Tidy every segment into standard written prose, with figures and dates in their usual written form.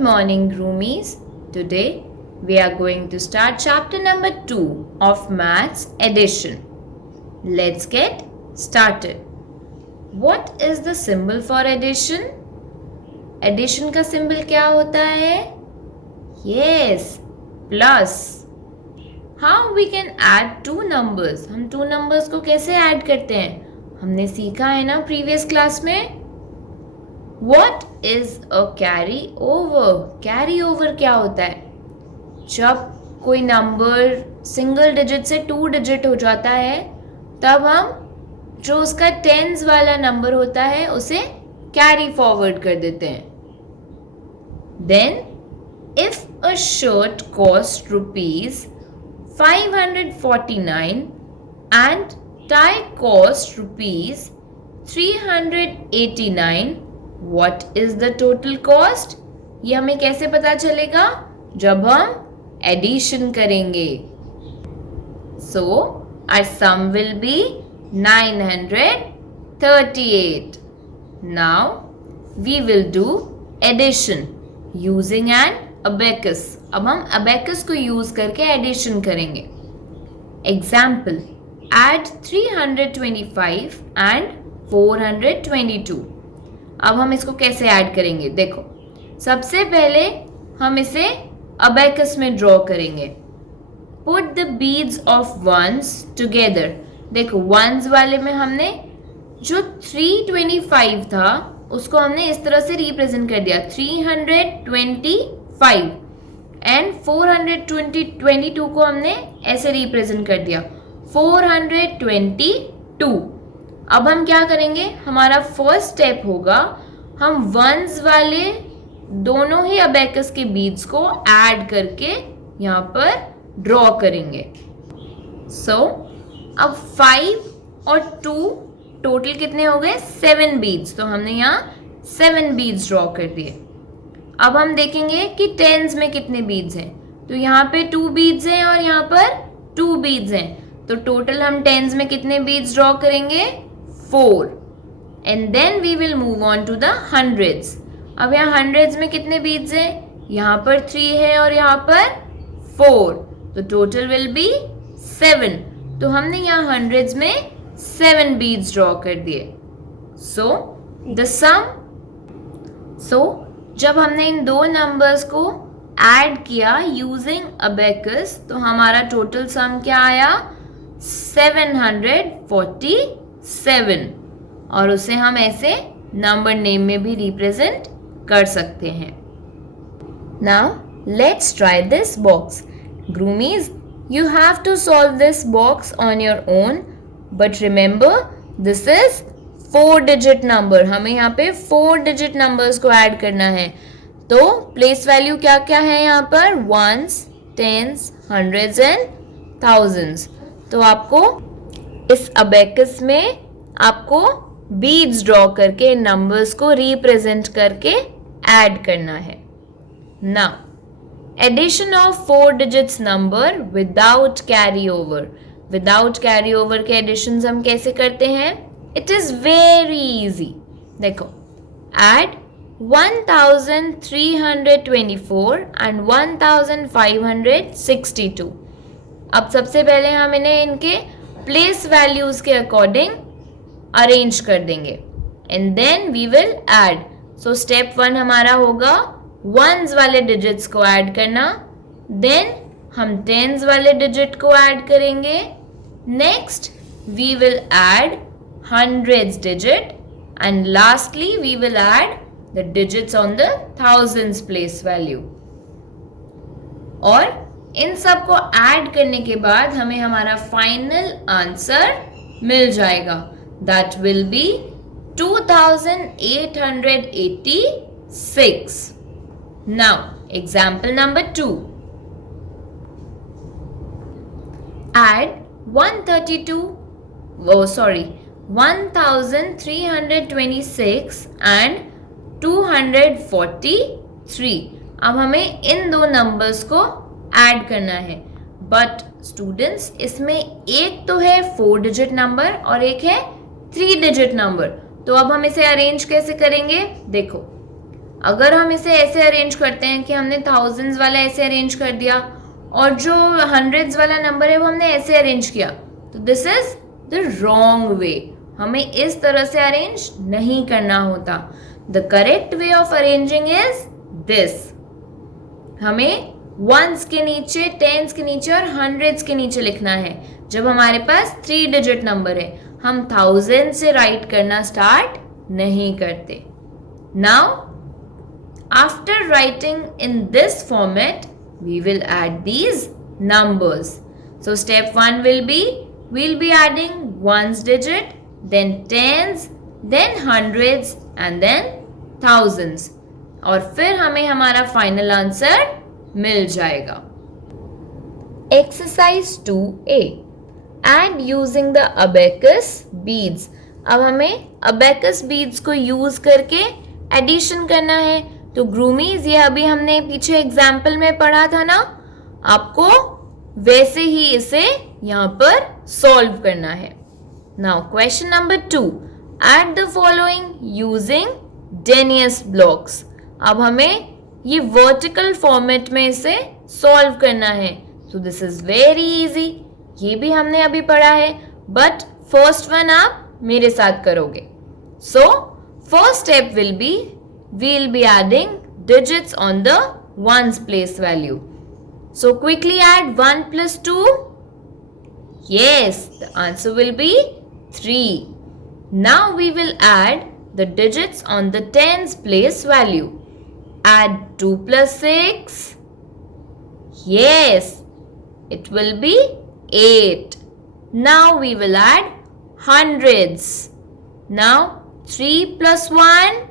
morning, Groomies. Today we are going to start chapter number 2 of Maths Addition. Let's get started. What is the symbol for addition? Addition का symbol क्या होता है? Yes, plus. How we can add two numbers? हम two numbers को कैसे add करते हैं? हमने सीखा है ना previous class में. What is a carry over? Carry over क्या होता है? जब कोई नंबर सिंगल डिजिट से 2 डिजिट हो जाता है तब हम जो उसका टेंस वाला नंबर होता है उसे कैरी फॉरवर्ड कर देते हैं. Then if a shirt cost ₹549 and tie cost ₹389, what is the total cost? ये हमें कैसे पता चलेगा? जब हम एडिशन करेंगे. So our sum will be 938. Now we will do addition using an abacus. अब हम abacus को यूज करके एडिशन करेंगे. Example: add 325 and 422. अब हम इसको कैसे ऐड करेंगे? देखो, सबसे पहले हम इसे अबैकस में ड्रॉ करेंगे. Put the beads of ones together. देखो, वंस वाले में हमने जो 325 था उसको हमने इस तरह से रिप्रेजेंट कर दिया, 325, एंड 422 को हमने ऐसे रिप्रेजेंट कर दिया, 422. अब हम क्या करेंगे? हमारा फर्स्ट स्टेप होगा, हम वंस वाले दोनों ही अबैकस के बीड्स को ऐड करके यहाँ पर ड्रॉ करेंगे. सो अब 5 और 2 टोटल कितने हो गए? 7 बीड्स. तो हमने यहाँ 7 बीड्स ड्रॉ कर दिए. अब हम देखेंगे कि टेंस में कितने बीड्स हैं. तो यहाँ पे 2 बीड्स हैं और यहाँ पर 2 बीड्स हैं. तो टोटल हम टेंस में कितने बीड्स ड्रॉ करेंगे? 4. And then we will move on to the hundreds. अब यहाँ हंड्रेड्स में कितने बीड्स हैं? यहाँ पर 3 है और यहाँ पर 4. तो टोटल विल बी 7. तो हमने यहाँ हंड्रेड्स में 7 बीड्स ड्रॉ कर दिए. सो द सम. सो जब हमने इन दो नंबर्स को ऐड किया यूजिंग अबैकस तो हमारा टोटल सम क्या आया? 747. और उसे हम ऐसे नंबर नेम में भी रिप्रेजेंट कर सकते हैं. Now let's try this box. ग्रूमीज, you have to solve this box on your own, but remember this is 4 digit number. हमें यहाँ पे 4 digit numbers को ऐड करना है. तो प्लेस वैल्यू क्या क्या है यहाँ पर? ones, tens, hundreds and thousands. तो आपको इस अबैकस में आपको बीड्स ड्रॉ करके नंबर्स को रिप्रेजेंट करके ऐड करना है. Now addition of 4 digits number without carry over. Without carry over के एडिशंस हम कैसे करते हैं? It is very easy. देखो, ऐड 1324 एंड 1562. अब सबसे पहले हम इन्हें इनके प्लेस वैल्यूज के अकॉर्डिंग अरेंज कर देंगे and then we will add. So step 1 हमारा होगा वंस वाले डिजिट्स को ऐड करना. देन हम टेंस वाले डिजिट को ऐड करेंगे. Next we will add hundreds digit and lastly we will add the digits on the thousands place value. और इन सब को ऐड करने के बाद हमें हमारा फाइनल आंसर मिल जाएगा. That will be 2886. Now, example number 2. Add 1326 and 243. अब हमें इन दो नंबर्स को ऐड करना है. बट स्टूडेंट्स, इसमें एक तो है 4 डिजिट नंबर और एक है 3 डिजिट नंबर. तो अब हम इसे अरेंज कैसे करेंगे? देखो, अगर हम इसे ऐसे अरेंज करते हैं कि हमने थाउजेंड्स वाला ऐसे अरेंज कर दिया और जो हंड्रेड्स वाला नंबर है वो हमने ऐसे अरेंज किया, तो this is the wrong way. हमें इस तरह से अरेंज नहीं करना होता. The correct way of arranging is this. हमें वंस के नीचे, टेंस के नीचे और हंड्रेड्स के नीचे लिखना है. जब हमारे पास 3 डिजिट नंबर है, हम थाउजेंड से राइट करना स्टार्ट नहीं करते. Now after writing in this format, we will add these numbers. So step 1 will be, we'll be adding ones digit, then tens, then hundreds and then thousands. और फिर हमें हमारा फाइनल आंसर मिल जाएगा. Exercise 2A, add using the abacus beads. अब हमें abacus beads को use करके addition करना है. तो ग्रूमीज, ये अभी हमने पीछे एग्जाम्पल में पढ़ा था ना, आपको वैसे ही इसे यहाँ पर सॉल्व करना है. Now question number 2, add the following using Dienes blocks. अब हमें ये वर्टिकल फॉर्मेट में इसे सॉल्व करना है. तो दिस इज वेरी इजी. ये भी हमने अभी पढ़ा है, बट फर्स्ट वन आप मेरे साथ करोगे. So first step will B, we'll be adding digits on the ones place value. So quickly add 1 plus 2. Yes, the answer will be 3. Now we will add the digits on the tens place value. Add 2 plus 6. Yes, it will be 8. Now we will add hundreds. Now 3 plus 1.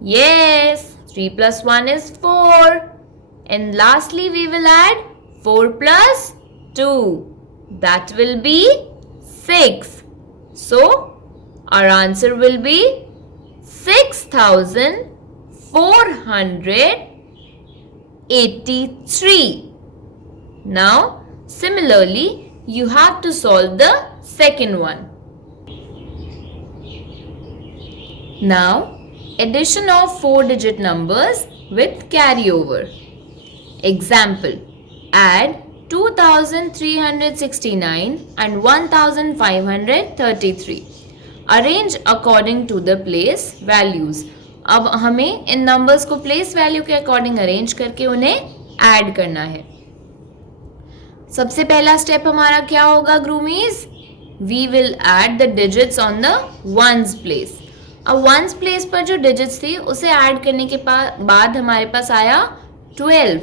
Yes, 3 plus 1 is 4. And lastly we will add 4 plus 2. That will be 6. So our answer will be 6,483. Now similarly you have to solve the second one. Now addition of 4-digit numbers with carryover. Example, add 2,369 and 1,533. Arrange according to the place values. अब हमें इन numbers को place value के according arrange करके उन्हें add करना है. सबसे पहला स्टेप हमारा क्या होगा ग्रूमीज? We will add the digits on the ones place. अब वंस प्लेस पर जो डिजिट्स थी उसे ऐड करने के बाद हमारे पास आया 12.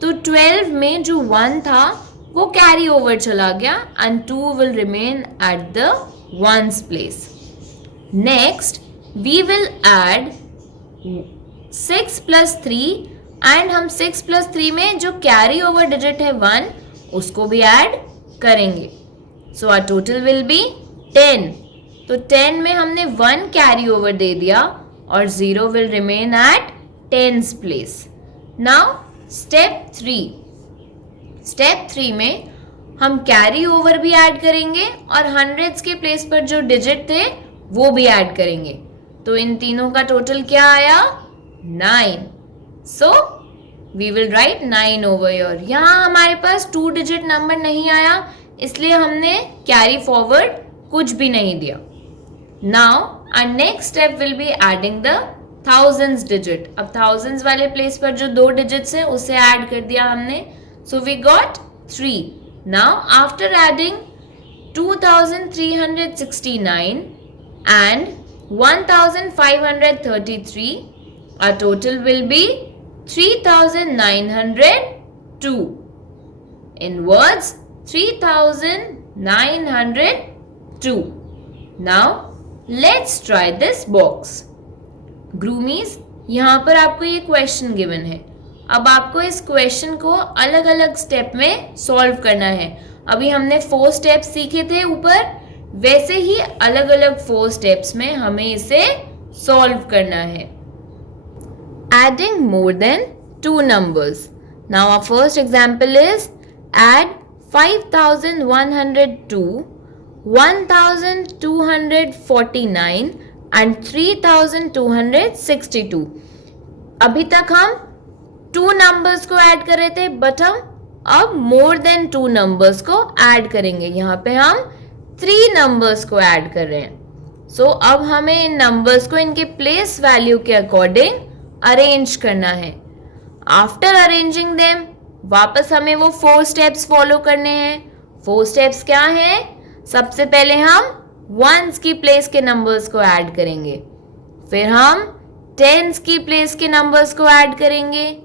तो 12 में जो 1 था वो कैरी ओवर चला गया and 2 will remain at the ones place. Next we will add 6 plus 3 and हम 6 plus 3 में जो कैरी ओवर डिजिट है 1 उसको भी ऐड करेंगे. So our total will be 10. तो 10 में हमने 1 कैरी ओवर दे दिया और 0 will remain eight tens place. Now step 3. Step 3 में हम कैरी ओवर भी ऐड करेंगे और हंड्रेड्स के प्लेस पर जो डिजिट थे वो भी ऐड करेंगे. तो इन तीनों का टोटल क्या आया? 9. So we will write 9 over here. यहाँ हमारे पास 2 डिजिट नंबर नहीं आया इसलिए हमने कैरी फॉरवर्ड कुछ भी नहीं दिया. Now our next step will be adding the thousands digit. अब थाउजेंड्स वाले प्लेस पर जो 2 डिजिट्स है उसे ऐड कर दिया हमने. So we got 3. Now after adding 2369 and 1533, our total will be 3902. In words, 3902. Now let's try this box. Groomies, यहाँ पर आपको ये क्वेश्चन गिवन है. अब आपको इस क्वेश्चन को अलग अलग स्टेप में सॉल्व करना है. अभी हमने 4 स्टेप्स सीखे थे ऊपर, वैसे ही अलग अलग 4 स्टेप्स में हमें इसे सॉल्व करना है. Adding more than 2 numbers. Now our first example is add 5102, 1249 and 3262. अभी तक हम 2 नंबर्स को ऐड कर रहे थे, बट हम अब मोर देन 2 नंबर्स को ऐड करेंगे। यहाँ पे हम 3 नंबर्स को ऐड कर रहे हैं। सो अब हमें इन नंबर्स को इनके प्लेस वैल्यू के अकॉर्डिंग अरेंज करना है। आफ्टर अरेंजिंग देम वापस हमें वो 4 स्टेप्स फॉलो करने हैं। 4 स्टेप्स क्या हैं? सबसे पहले हम वंस की प्लेस के नंबर्स को ऐड करेंगे, फिर हम टेंस की प्लेस के नंबर्स को ऐड करेंगे,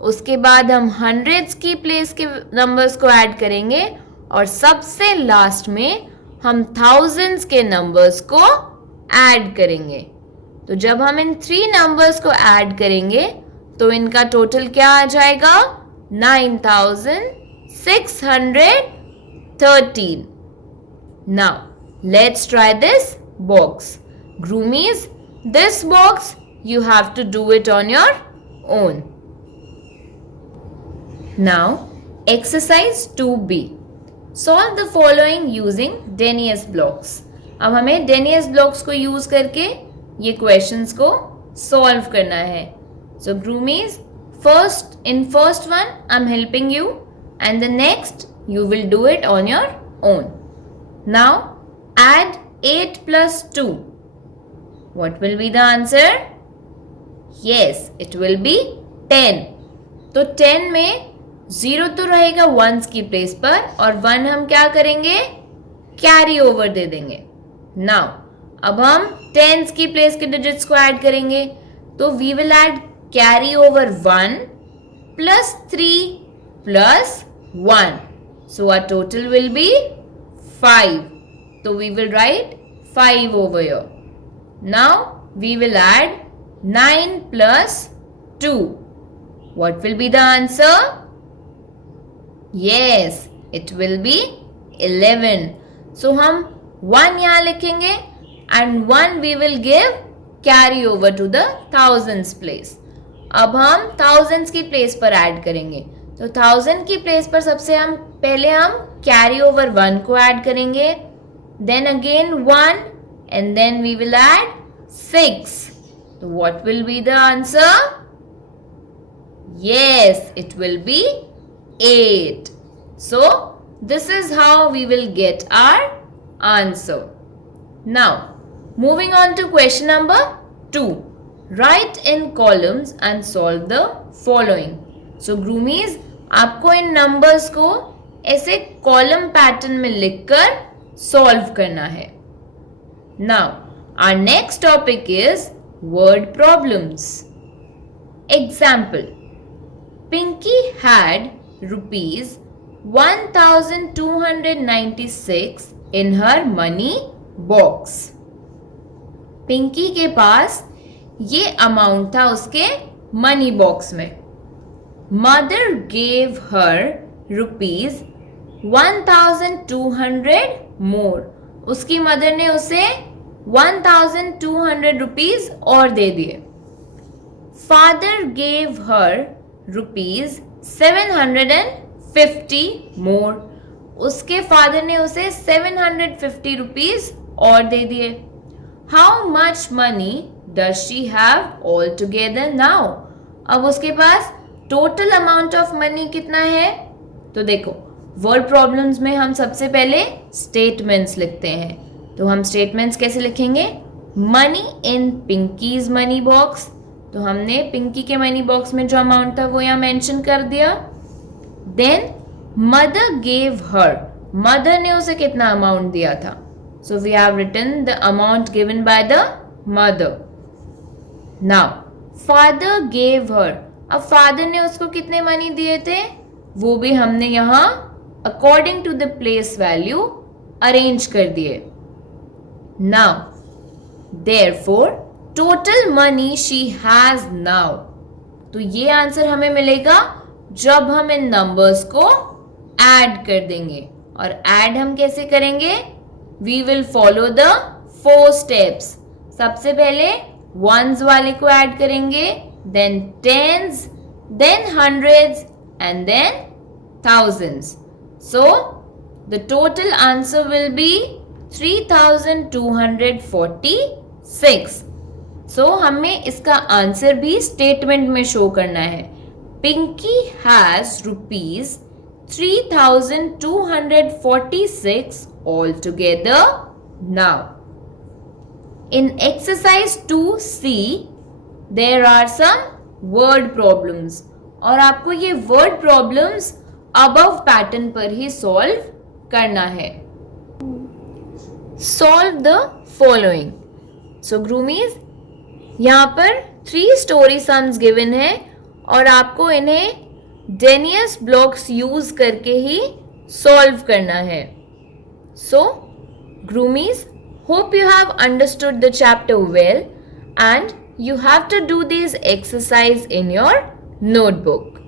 उसके बाद हम हंड्रेड्स की प्लेस के नंबर्स को ऐड करेंगे, और सबसे लास्ट में हम थाउजेंड्स के नंबर्स को ऐड करेंगे। तो जब हम इन 3 नंबर्स को ऐड करेंगे तो इनका टोटल क्या आ जाएगा? 9613. Now let's try this box. Groomies, this box you have to do it on your own. Now exercise 2B. Solve the following using Denius blocks. अब हमें Denius blocks को यूज करके ये क्वेश्चंस को सॉल्व करना है। So groomies, first one I'm helping you, and the next you will do it on your own. Now add 8 plus 2. What will be the answer? Yes, it will be 10. तो 10 में 0 तो रहेगा once की place पर, और 1 हम क्या करेंगे? कैरी ओवर दे देंगे। नाउ अब हम टेंस की प्लेस के डिजिट्स को ऐड करेंगे, तो we will add carry over 1 plus 3 plus 1. So our total will be 5. So we will write 5 over here. Now we will add 9 plus 2. What will be the answer? Yes, it will be 11. So हम 1 यहाँ लिखेंगे and 1 we will give carry over to the thousands place. अब हम thousands की place पर add करेंगे, तो 1000 की प्लेस पर सबसे पहले हम कैरी ओवर 1 को ऐड करेंगे, then again 1 and then we will add 6. So what will be the answer? Yes, it will be 8. So this is how we will get our answer. Now moving on to question number 2. Write in columns and solve the following. So groomies, आपको इन numbers को ऐसे column pattern में लिखकर solve करना है। Now our next topic is word problems. Example: Pinky had rupees 1296 in her money box. Pinky के पास ये amount था उसके मनी बॉक्स में। मदर गेव हर रुपीज 1200 मोर. उसकी मदर ने उसे 1200 रुपीज और दे दिए। फादर गेव हर रुपीज 750 मोर. उसके फादर ने उसे 750 रुपीज और दे दिए। How much money does she have all together now. अब उसके पास टोटल अमाउंट ऑफ मनी कितना है? तो देखो, वर्ड प्रॉब्लम्स में हम सबसे पहले स्टेटमेंट्स लिखते हैं। तो हम स्टेटमेंट्स कैसे लिखेंगे? Money in pinkies money box. तो हमने पिंकी के मनी बॉक्स में जो अमाउंट था वो यहाँ मेंशन कर दिया। Then mother gave her. Mother ने उसे कितना अमाउंट दिया था? So we have written the amount given by the mother. Now father gave her. अब फादर ने उसको कितने मनी दिए थे वो भी हमने यहाँ according to the place value arrange कर दिए. Now therefore total money she has now. तो ये आंसर हमें मिलेगा जब हम इन नंबर्स को ऐड कर देंगे. और ऐड हम कैसे करेंगे? We will follow the 4 steps. सबसे पहले वंस वाले को ऐड करेंगे, then tens, then hundreds, and then thousands. So the total answer will be 3246. सो हमें इसका आंसर भी स्टेटमेंट में शो करना है. Pinky has ₹3,246 all together now. In exercise 2C, there are some word problems. और आपको ये word problems above pattern पर ही solve करना है. Solve the following. So groomies, यहाँ पर 3 story sums given है और आपको इन्हें Denius blocks use करके ही solve करना है. So groomies, hope you have understood the chapter well and you have to do this exercise in your notebook.